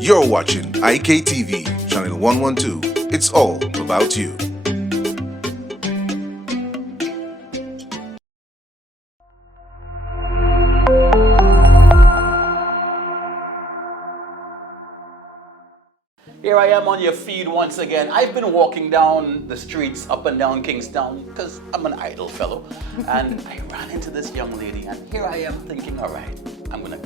You're watching IKTV, channel 112. It's all about you. Here I am on your feed once again. I've been walking down the streets up and down Kingstown because I'm an idle fellow. And I ran into this young lady, and here I am thinking, all right, I'm gonna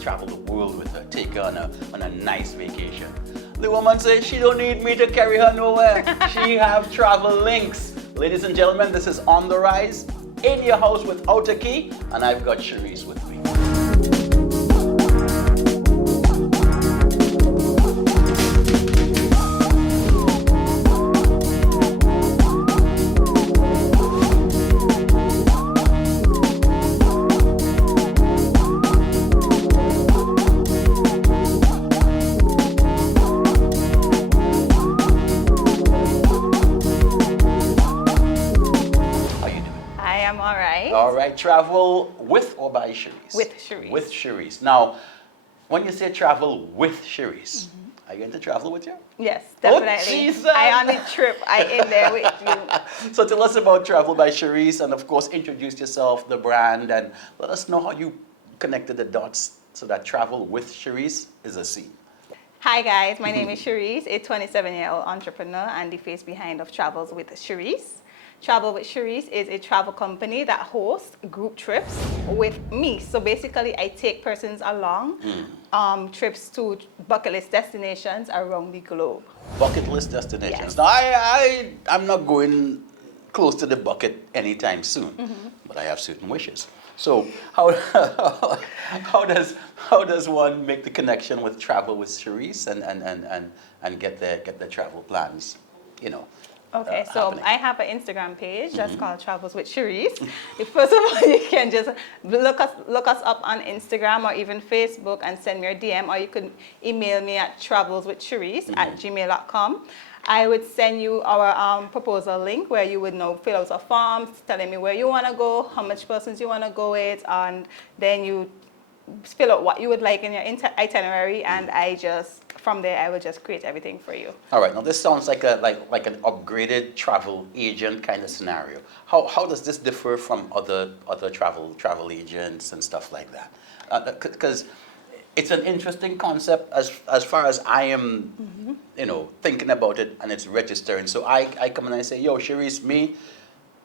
travel the world with her, take her on a nice vacation. The woman says she don't need me to carry her nowhere. She have travel links. Ladies and gentlemen, this is On the Rise, in your house without a key, and I've got Cherice with me. All right, travel with or by Cherice? With Cherice. With Cherice. Now, when you say travel with Cherice, are you going to travel with you? Yes, Oh, definitely. Jesus. I on the trip. I in there with you. So tell us about Travel by Cherice, and of course introduce yourself, the brand, and let us know how you connected the dots so that travel with Cherice is a scene. Hi guys, my name is Cherice, a 27-year-old entrepreneur and the face behind of Travels with Cherice. Travel with Cherice is a travel company that hosts group trips with me. So basically, I take persons along trips to bucket list destinations around the globe. Bucket list destinations. Yes. Now, I'm not going close to the bucket anytime soon, but I have certain wishes. So how does one make the connection with Travel with Cherice and get the travel plans, you know? Okay, so happening? I have an Instagram page that's called Travels with Cherice. First of all, you can just look us up on Instagram or even Facebook and send me a DM, or you can email me at travelswithcherice@gmail.com. I would send you our proposal link where you would fill out a form telling me where you want to go, how much persons you want to go with, and then you fill out what you would like in your itinerary, and from there I will just create everything for you. All right. Now this sounds like an upgraded travel agent kind of scenario. How does this differ from other travel agents and stuff like that? Because it's an interesting concept as far as I am, thinking about it, and it's registering. So I come and I say, yo, Cherice, me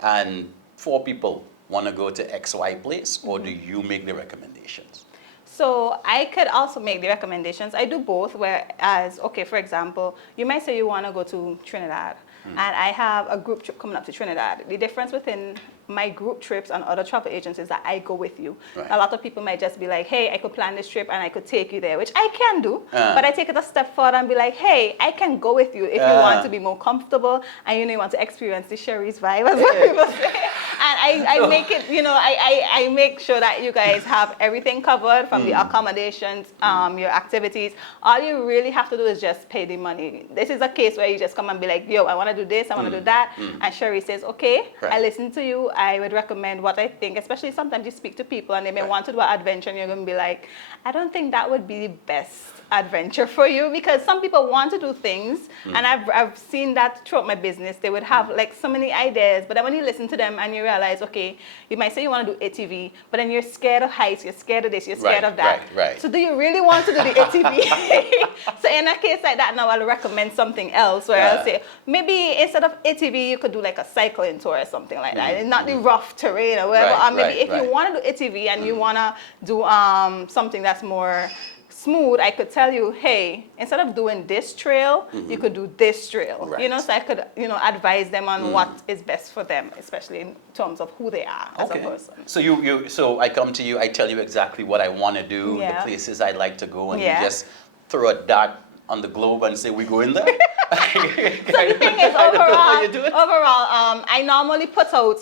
and 4 people want to go to XY place, or do you make the recommendations? So I could also make the recommendations. I do both, whereas, okay, for example, you might say you want to go to Trinidad, and I have a group trip coming up to Trinidad. The difference within my group trips and other travel agents is that I go with you. Right. A lot of people might just be like, hey, I could plan this trip and I could take you there, which I can do, but I take it a step further and be like, hey, I can go with you if you want to be more comfortable and you want to experience the Cherice vibe, as what people say. And I make it, I make sure that you guys have everything covered from the accommodations, your activities. All you really have to do is just pay the money. This is a case where you just come and be like, yo, I want to do this, I want to do that. And Cherice says, okay, right. I listen to you. I would recommend what I think, especially sometimes you speak to people and they may want to do an adventure and you're going to be like, I don't think that would be the best adventure for you, because some people want to do things and I've seen that throughout my business. They would have like so many ideas, but then when you listen to them and you realize, okay, you might say you want to do ATV, but then you're scared of heights, you're scared of this, you're scared of that. Right. So do you really want to do the ATV? So in a case like that, now I'll recommend something else where I'll say, maybe instead of ATV, you could do like a cycling tour or something like that. Not the rough terrain or whatever. Or maybe if you want to do ATV and you want to do something that's more smooth, I could tell you, hey, instead of doing this trail, you could do this trail. Right. So I could, advise them on what is best for them, especially in terms of who they are as a person. So so I come to you, I tell you exactly what I want to do, the places I'd like to go, and you just throw a dart on the globe and say, we go in there? So the thing is, overall, I normally put out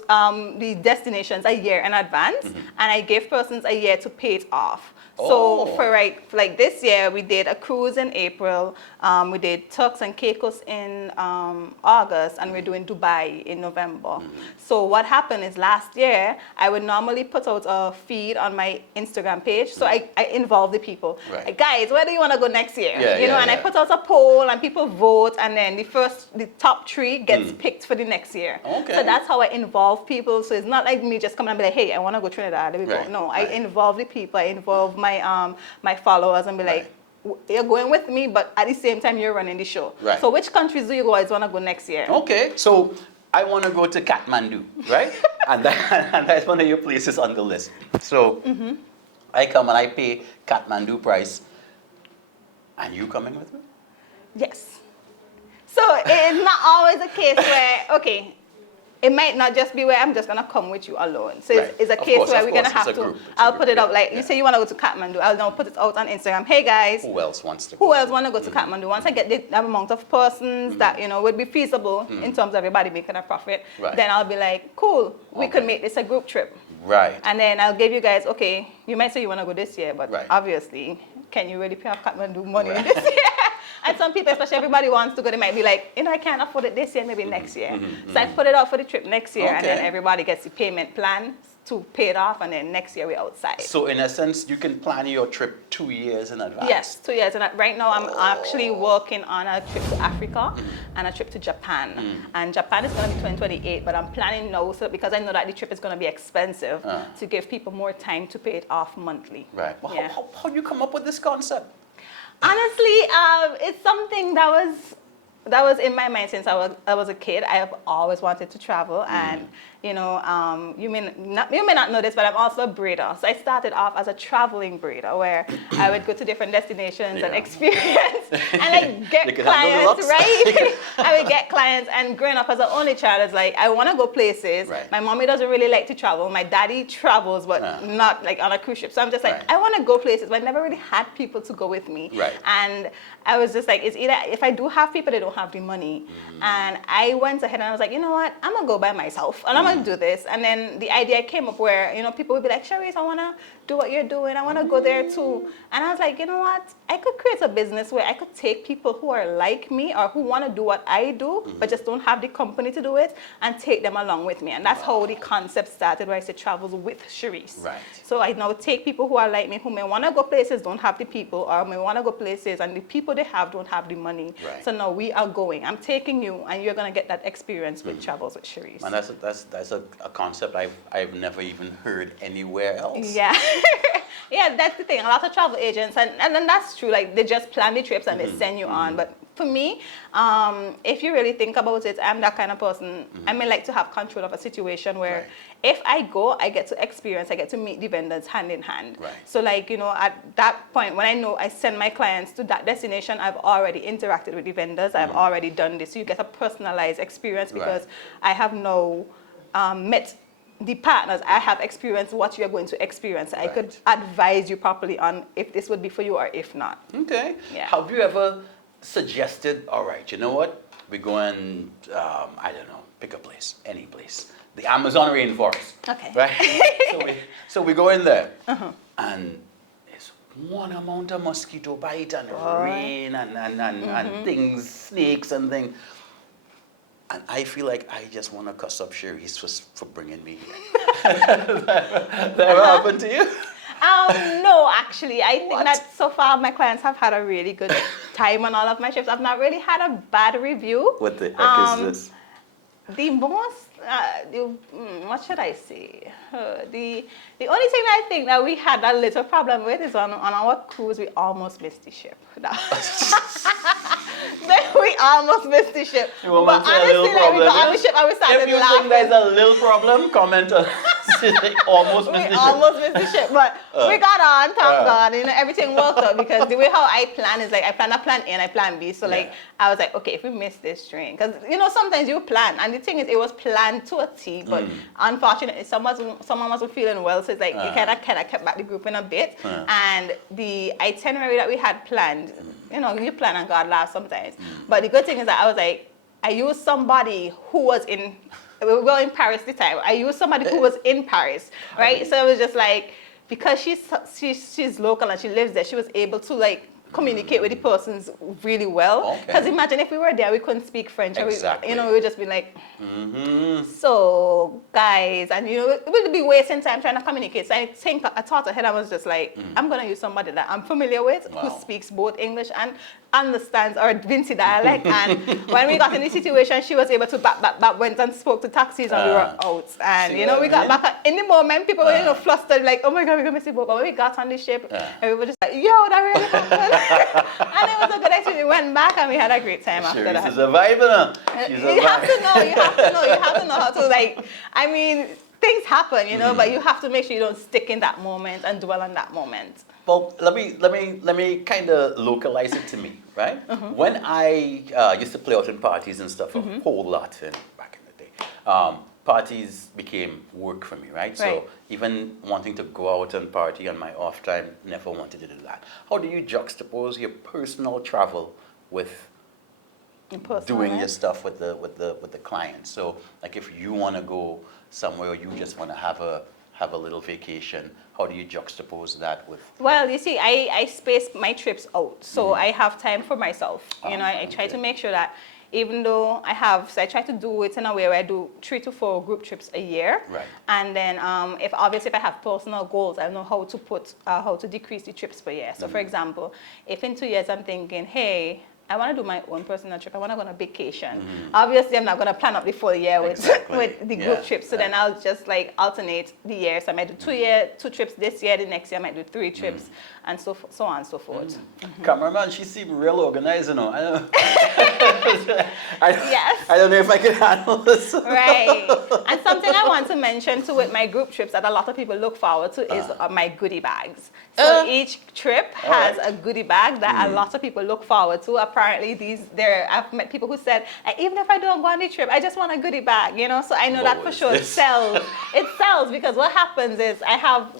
the destinations a year in advance, and I give persons a year to pay it off. So for like this year, we did a cruise in April, we did Turks and Caicos in August, and we're doing Dubai in November. So what happened is last year, I would normally put out a feed on my Instagram page. So I involve the people. Right. Like, guys, where do you want to go next year? And I put out a poll and people vote, and then the top 3 gets picked for the next year. Okay. So that's how I involve people. So it's not like me just coming and be like, hey, I want to go Trinidad. There we go. No, I involve the people. I involve my followers and be like, you're going with me, but at the same time you're running the show. Right. So which countries do you guys want to go next year? Okay, so I want to go to Kathmandu, right? and that's one of your places on the list. So I come and I pay Kathmandu price, and you coming with me? Yes. So it's not always a case where, okay, it might not just be where I'm just going to come with you alone. So it's a case where we're going to have to, I'll put it up like, you say you want to go to Kathmandu, I'll now put it out on Instagram. Hey guys. Who else wants to go? Who else want to go to Kathmandu? Once I get the amount of persons that, would be feasible in terms of everybody making a profit, then I'll be like, cool, we could make this a group trip. Right. And then I'll give you guys, okay, you might say you want to go this year, but obviously, can you really pay off Kathmandu money this year? And some people, especially everybody wants to go, they might be like, I can't afford it this year, maybe next year. So I put it out for the trip next year, and then everybody gets the payment plan to pay it off, and then next year we're outside. So in a sense, you can plan your trip 2 years in advance? Yes, 2 years. And right now I'm actually working on a trip to Africa and a trip to Japan. And Japan is going to be 2028, but I'm planning now, so because I know that the trip is going to be expensive, to give people more time to pay it off monthly. Right. Well, how do you come up with this concept? Honestly, it's something that was in my mind since I was a kid. I have always wanted to travel, and you may not know this, but I'm also a breeder. So I started off as a traveling breeder, where I would go to different destinations and experience, and like get clients, right? I would get clients, and growing up as an only child, it's like I want to go places. Right. My mommy doesn't really like to travel. My daddy travels, but not like on a cruise ship. So I'm just like, I want to go places, but I never really had people to go with me. Right. And I was just like, it's either if I do have people, they don't have the money. And I went ahead and I was like, you know what? I'm gonna go by myself, and I'm gonna do this. And then the idea came up where people would be like, Cherice, I wanna do what you're doing. I wanna go there too. And I was like, you know what? I could create a business where I could take people who are like me or who wanna do what I do, but just don't have the company to do it, and take them along with me. And that's how the concept started, where I said travels with Cherice. Right. So I now take people who are like me, who may wanna go places, don't have the people, or may wanna go places and the people they have don't have the money. Right. So now we are going. I'm taking you, and you're gonna get that experience with Travels with Cherice. And that's a concept I've never even heard anywhere else. Yeah. Yeah, that's the thing. A lot of travel agents, and then that's true, like they just plan the trips and they send you on. But for me, if you really think about it, I'm that kind of person. I may like to have control of a situation where if I go, I get to experience, I get to meet the vendors hand in hand. Right. So like, at that point, when I know I send my clients to that destination, I've already interacted with the vendors, I've already done this. So you get a personalized experience because I have now met the partners. I have experienced what you're going to experience. I could advise you properly on if this would be for you or if not. Okay. Yeah. Have you ever suggested, all right, you know what? We're going, I don't know, pick a place, any place. The Amazon rainforest. Okay. Right? so we go in there, and it's one amount of mosquito bite and rain and things, snakes and things. And I feel like I just want to cuss up Cherice for bringing me here. That ever happened to you? No, actually. I think that so far my clients have had a really good time on all of my trips. I've not really had a bad review. What the heck is this? The most, what should I say? The only thing I think that we had a little problem with is on our cruise, we almost missed the ship. We almost missed the ship. But honestly, like, we got on the ship and we started laughing. If you laughing. think there's a little problem, comment on almost missed the ship. Almost missed the ship, but we got on, thank God. Everything worked out because the way how I plan is like I plan A and I plan B. So like I was like, okay, if we miss this train, because sometimes you plan, and the thing is, it was planned to a T, but unfortunately, someone wasn't feeling well, so it's like it kind of kept back the group in a bit, and the itinerary that we had planned, you plan and God laughs sometimes. But the good thing is that I was like, I used somebody who was we were in Paris at the time. I used somebody who was in Paris, right? So it was just like, because she's local and she lives there, she was able to like communicate with the persons really well. Because imagine if we were there, we couldn't speak French. Exactly. We would just be like, so guys, and we would be wasting time trying to communicate. So I thought ahead, I was just like, I'm going to use somebody that I'm familiar with, who speaks both English and understands our Vinci dialect. And when we got in this situation, she was able to went and spoke to taxis and we were out. And we got back in the moment, people were flustered, like, oh my God, we're going to miss the boat. But when we got on the ship, and we were just like, yo, that really happened. And it was a good experience. We went back and we had a great time after that. She's a vibe, You have to know how to, like, I mean, things happen, but you have to make sure you don't stick in that moment and dwell on that moment. Well, let me kind of localize it to me, right? When I used to play out in parties and stuff, a whole lot back in the day, parties became work for me, right? So even wanting to go out and party on my off time, never wanted to do that. How do you juxtapose your personal travel with doing your stuff with the client? So, like, if you want to go somewhere or you just want to have a little vacation, how do you juxtapose that with? Well, you see, I space my trips out, so I have time for myself. I try to make sure that even though I try to do it in a way where I do 3 to 4 group trips a year. Right. And then if I have personal goals, I know how to decrease the trips per year. So for example, if in 2 years I'm thinking, hey, I want to do my own personal trip. I want to go on a vacation. Obviously, I'm not going to plan up the full year with the group trips. So then I'll just like alternate the years. So I might do 2 trips this year. The next year I might do 3 trips, and so on and so forth. Cameraman, she seemed real organized, I don't Yes. I don't know if I can handle this. Right. And something I want to mention too with my group trips that a lot of people look forward to is my goodie bags. So each trip has a goodie bag that a lot of people look forward to. Apparently, I've met people who said, even if I don't go on the trip, I just want a goodie bag, So I know that for sure it sells. It sells because what happens is I have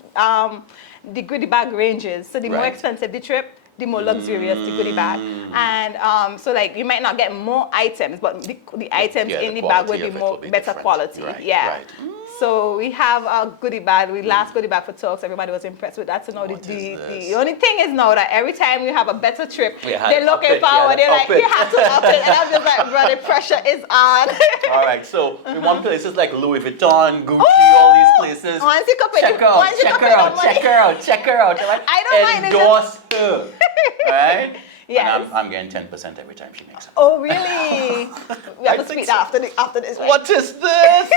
the goodie bag ranges. So the more expensive the trip, the more luxurious the goodie bag. And so like you might not get more items, but the items in the bag will be better quality. Right. So we have a goodie bag. We last goodie bag for Turks. Everybody was impressed with that. So now the only thing is now that every time we have a better trip, they're looking forward. They're like, you have to up it. And I'm just like, bro, the pressure is on. All right. So in one places like Louis Vuitton, Gucci, all these places. Check her out. I don't mind. Endorse her. Right? Yes. And I'm getting 10% every time she makes it. Oh, really? We have to speak that after this. Right? What is this?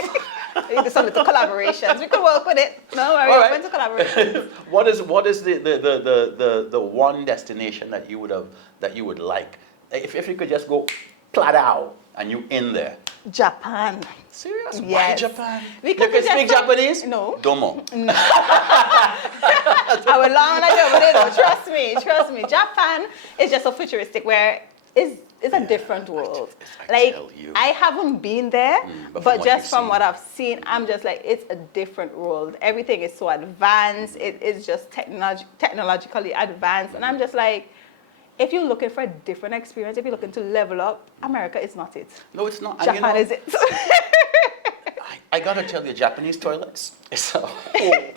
We do some little collaborations. We could work with it. No worries. We're going to collaborate. What is the one destination that you would like? If you could just go plat out and you in there. Japan. Serious? Yes. Why Japan? Because you can speak Japanese? No. Domo. No. I will learn it. Trust me. Japan is just so futuristic where it's a different world. I haven't been there, but just from what I've seen, I'm just like, it's a different world. Everything is so advanced. It is just technologically advanced. And I'm just like, if you're looking for a different experience, if you're looking to level up, America is not it. No, it's not. Japan is it. I gotta tell you, Japanese toilets, it's a whole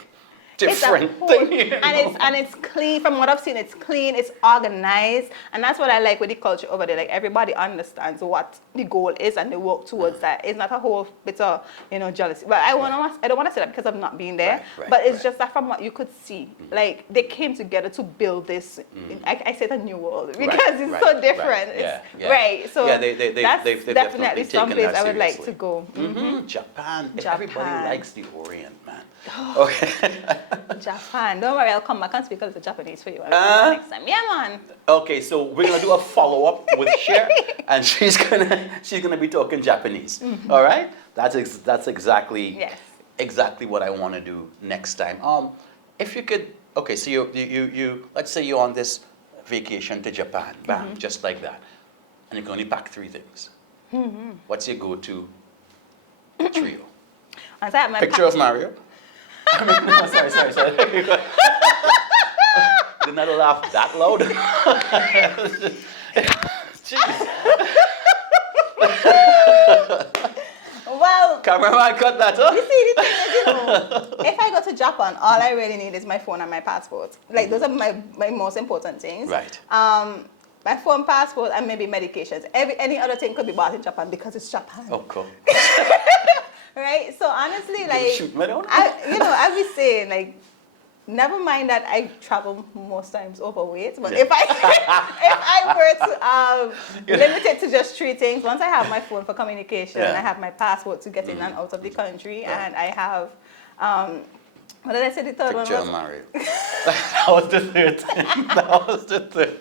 different thing. And it's clean. From what I've seen, it's clean, it's organized, and that's what I like with the culture over there. Like everybody understands what the goal is and they work towards that. It's not a whole bit of jealousy. But I don't want to say that because I've not been there. But it's just that from what you could see, like they came together to build this. I say the new world because it's so different. So that's definitely some place I would like to go. Japan. Everybody likes the Orient, man. Okay. Japan. Don't worry, I'll come back and speak a little Japanese for you next time. Yeah, man. Okay, so we're gonna do a follow-up with Cher, and she's gonna be talking Japanese. All right? That's exactly what I want to do next time. If you could, okay, so you let's say you're on this vacation to Japan, bam, just like that, and you can only pack 3 things. What's your go-to trio? Picture of Mario. No, sorry. Did not laugh that loud. Jeez. Well, Cameraman, cut that, huh? you see, the thing is, if I go to Japan, all I really need is my phone and my passport. Like, those are my most important things. Right. My phone, passport, and maybe medications. Any other thing could be bought in Japan because it's Japan. Oh, cool. Right? So honestly, like, Shoot me down. I be saying, like, never mind that I travel most times overweight, but Yeah. if I were to limit it to just 3 things, once I have my phone for communication, Yeah. I have my passport to get in and out of the country, and I have, what did I say the third Picture one was? Mario. That was the third thing. That was the third.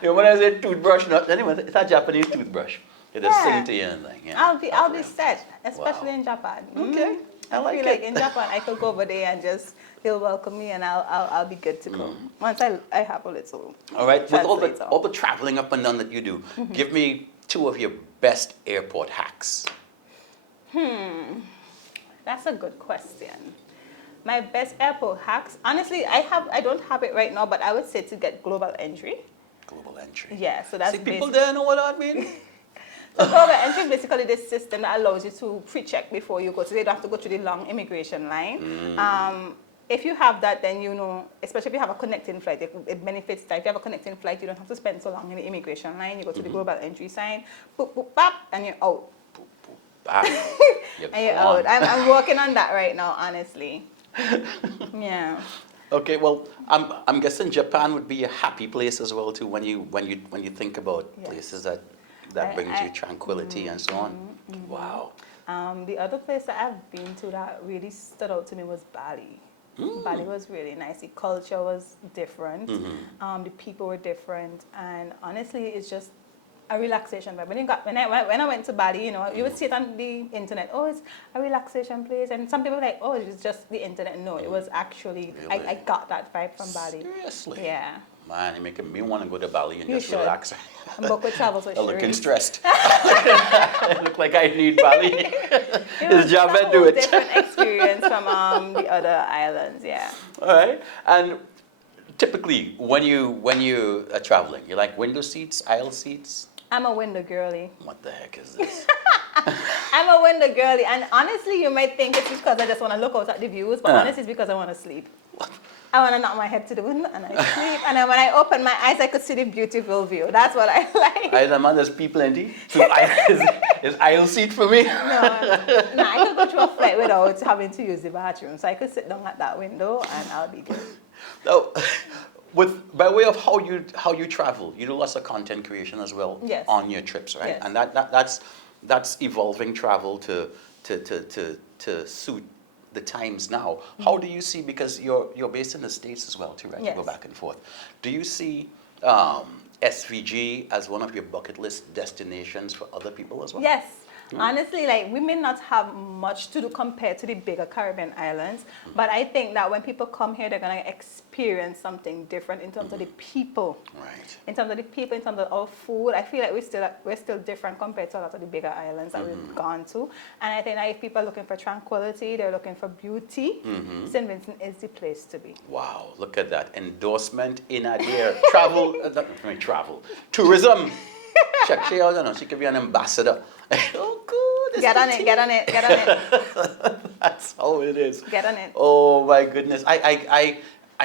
You know, when I say toothbrush, not anyway, it's a Japanese toothbrush. It is Yeah. sing to you and thing. Yeah. I'll be set, especially Wow. in Japan. Okay. I like feel it. like in Japan I could go over there and just he'll welcome me and I'll be good to go. Once I have a little. All right. With translator. all the traveling up and down that you do, give me 2 of your best airport hacks. That's a good question. My best airport hacks, honestly, I don't have it right now, but I would say to get global entry. Global entry. Yeah, so that's See, people basic. there know what that means. So global entry is basically this system that allows you to pre-check before you go, so you don't have to go through the long immigration line. If you have that, then you know, especially if you have a connecting flight, it benefits that. If you have a connecting flight, you don't have to spend so long in the immigration line. You go to the global entry sign, boop, boop, bop, and you're out. Boop, boop, bang. You're And you're gone. out. I'm working on that right now, honestly. Yeah. Okay, well, I'm guessing Japan would be a happy place as well too when you think about Yes. places that brings you tranquility and so on. Wow. The other place that I've been to that really stood out to me was Bali. Bali was really nice. The culture was different. The people were different, and honestly, it's just a relaxation vibe. When I went to Bali, you know, you would see it on the internet. Oh, it's a relaxation place, and some people were like, oh, it's just the internet. No, it was actually. Really? I got that vibe from Bali. Seriously? Yeah. Man, you're making me want to go to Bali and You just should. relax. And book with travels with I'm looking Cherice. stressed. I look like I need Bali. It Is was just a Javed do whole it? different experience from the other islands. Yeah. All right. And typically, when you are traveling, you like window seats, aisle seats? I'm a window girly. What the heck is this? I'm a window girly, and honestly, you might think it's because I just want to look out at the views, but honestly, it's because I want to sleep. I want to knock my head to the window and I sleep, and then when I open my eyes, I could see the beautiful view. That's what I like. I don't know, there's people plenty. So is aisle seat for me? No, I could go through a flight without having to use the bathroom, so I could sit down at that window and I'll be good. Now, by way of how you travel, you do lots of content creation as well. Yes. On your trips, right? Yes. And that's evolving travel to suit the times now. How do you see, because you're based in the States as well too, right? Yes. You go back and forth. Do you see SVG as one of your bucket list destinations for other people as well? Yes. Honestly, like, we may not have much to do compared to the bigger Caribbean islands, but I think that when people come here, they're going to experience something different in terms of the people. Right. In terms of the people, in terms of our food, I feel like we're still different compared to a lot of the bigger islands that we've gone to. And I think that if people are looking for tranquility, they're looking for beauty, St. Vincent is the place to be. Wow, look at that. Endorsement in a dear travel. Tourism. Check she out, you know, she could be an ambassador. Oh, good. Get on it. That's how it is. Get on it. Oh my goodness. I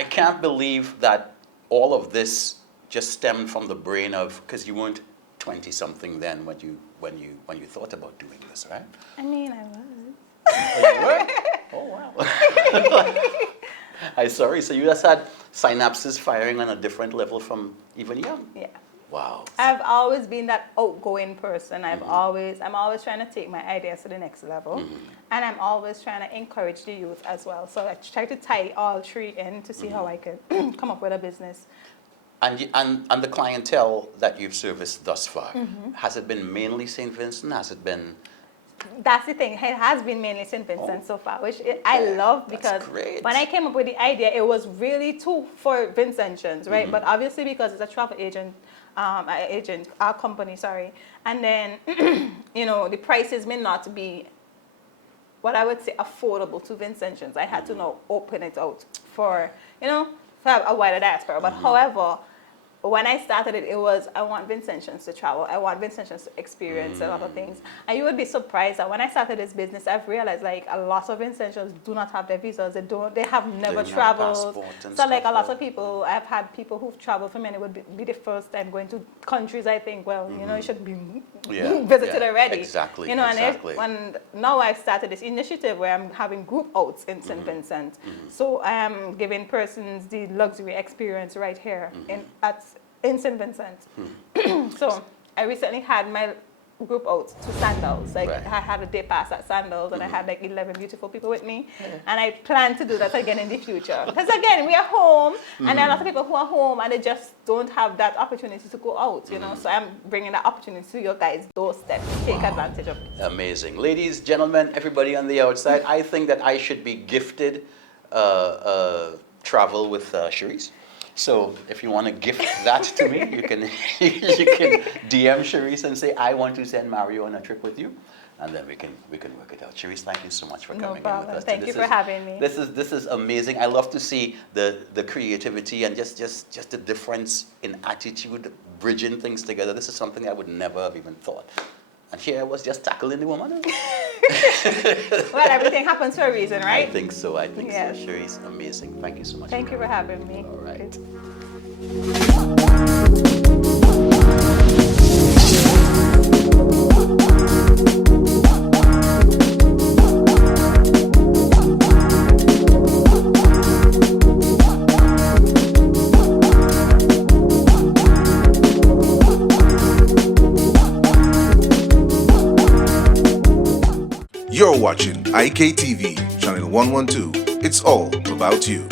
can't believe that all of this just stemmed from the brain of, because you weren't 20 something then when you thought about doing this, right? I mean, I was. Oh, you were? Oh wow. I'm sorry. So you just had synapses firing on a different level from even young. Yeah. Wow. I've always been that outgoing person. I'm always trying to take my ideas to the next level. And I'm always trying to encourage the youth as well. So I try to tie all 3 in to see how I can come up with a business. And the clientele that you've serviced thus far, has it been mainly St. Vincent? Has it been... That's the thing. It has been mainly St. Vincent so far, which I love, because great. when I came up with the idea, it was really for Vincentians, right? But obviously, because it's a travel agent, our company, sorry. And then, you know, the prices may not be what I would say affordable to Vincentians. I had to now open it out for, you know, for a wider diaspora. But however, when I started it, it was, I want Vincentians to travel. I want Vincentians to experience a lot of things. And you would be surprised that when I started this business, I've realized like a lot of Vincentians do not have their visas. They have never traveled. So like a lot of people, I've had people who've traveled for me and it would be the first time going to countries I think, well, you know, you should be visited already. Exactly. You know, exactly. and now I've started this initiative where I'm having group outs in St. Vincent. So I am giving persons the luxury experience right here in St. Vincent. So I recently had my group out to Sandals. Like I had a day pass at Sandals and I had like 11 beautiful people with me. And I plan to do that again in the future. Because again, we are home and there are a lot of people who are home and they just don't have that opportunity to go out, you know. So I'm bringing that opportunity to your guys' doorstep. Take advantage of it. Amazing. Ladies, gentlemen, everybody on the outside, I think that I should be gifted travel with Cherice. So if you want to gift that to me, you can DM Cherice and say, I want to send Mario on a trip with you. And then we can work it out. Cherice, thank you so much for coming in with us. Thank you for having me. This is amazing. I love to see the creativity and just the difference in attitude, bridging things together. This is something I would never have even thought. And here I was just tackling the woman. Well, everything happens for a reason, right? I think so. Yes. Cherice, amazing. Thank you so much. Thank you for having me. All right. You're watching IKTV, channel 112. It's all about you.